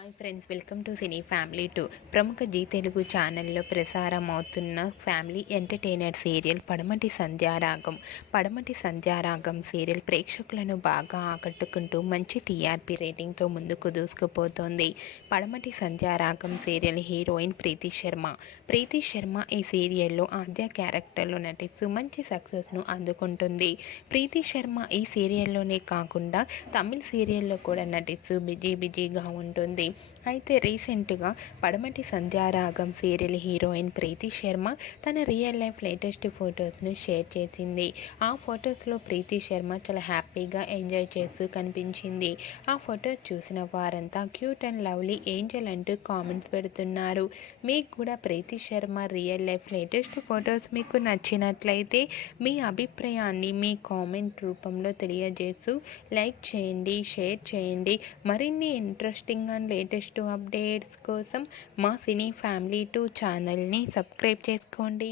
Hi friends, welcome to cine family 2. ప్రముఖ G Telugu ఛానల్లో ప్రసారం అవుతున్న ఫ్యామిలీ ఎంటర్టైనర్ సీరియల్ పడమటి సంధ్యారాగం సీరియల్ ప్రేక్షకులను బాగా ఆకట్టుకుంటూ మంచి టీఆర్పీ రేటింగ్తో ముందుకు దూసుకుపోతోంది. పడమటి సంధ్యారాగం సీరియల్ హీరోయిన్ ప్రీతి శర్మ ఈ సీరియల్లో ఆద్య క్యారెక్టర్లో నటిస్తూ మంచి సక్సెస్ను అందుకుంటుంది. ప్రీతి శర్మ ఈ సీరియల్లోనే కాకుండా తమిళ్ సీరియల్లో కూడా నటిస్తూ బిజీగా ఉంటుంది. అయితే రీసెంట్గా పడమటి సంధ్యారాగం సీరియల్ హీరోయిన్ ప్రీతి శర్మ తన రియల్ లైఫ్ లేటెస్ట్ ఫొటోస్ను షేర్ చేసింది. ఆ ఫొటోస్లో ప్రీతి శర్మ చాలా హ్యాపీగా ఎంజాయ్ చేస్తూ కనిపించింది. ఆ ఫొటోస్ చూసిన వారంతా క్యూట్ అండ్ లవ్లీ ఏంజల్ అంటూ కామెంట్స్ పెడుతున్నారు. మీకు కూడా Preeti Sharma real life latest photos మీకు నచ్చినట్లయితే మీ అభిప్రాయాన్ని మీ కామెంట్ రూపంలో తెలియజేస్తూ లైక్ చేయండి, షేర్ చేయండి. మరిన్ని ఇంట్రెస్టింగ్ అండ్ లేటెస్ట్ అప్డేట్స్ కోసం మా సినీ ఫ్యామిలీ 2 ఛానల్ని సబ్స్క్రైబ్ చేసుకోండి.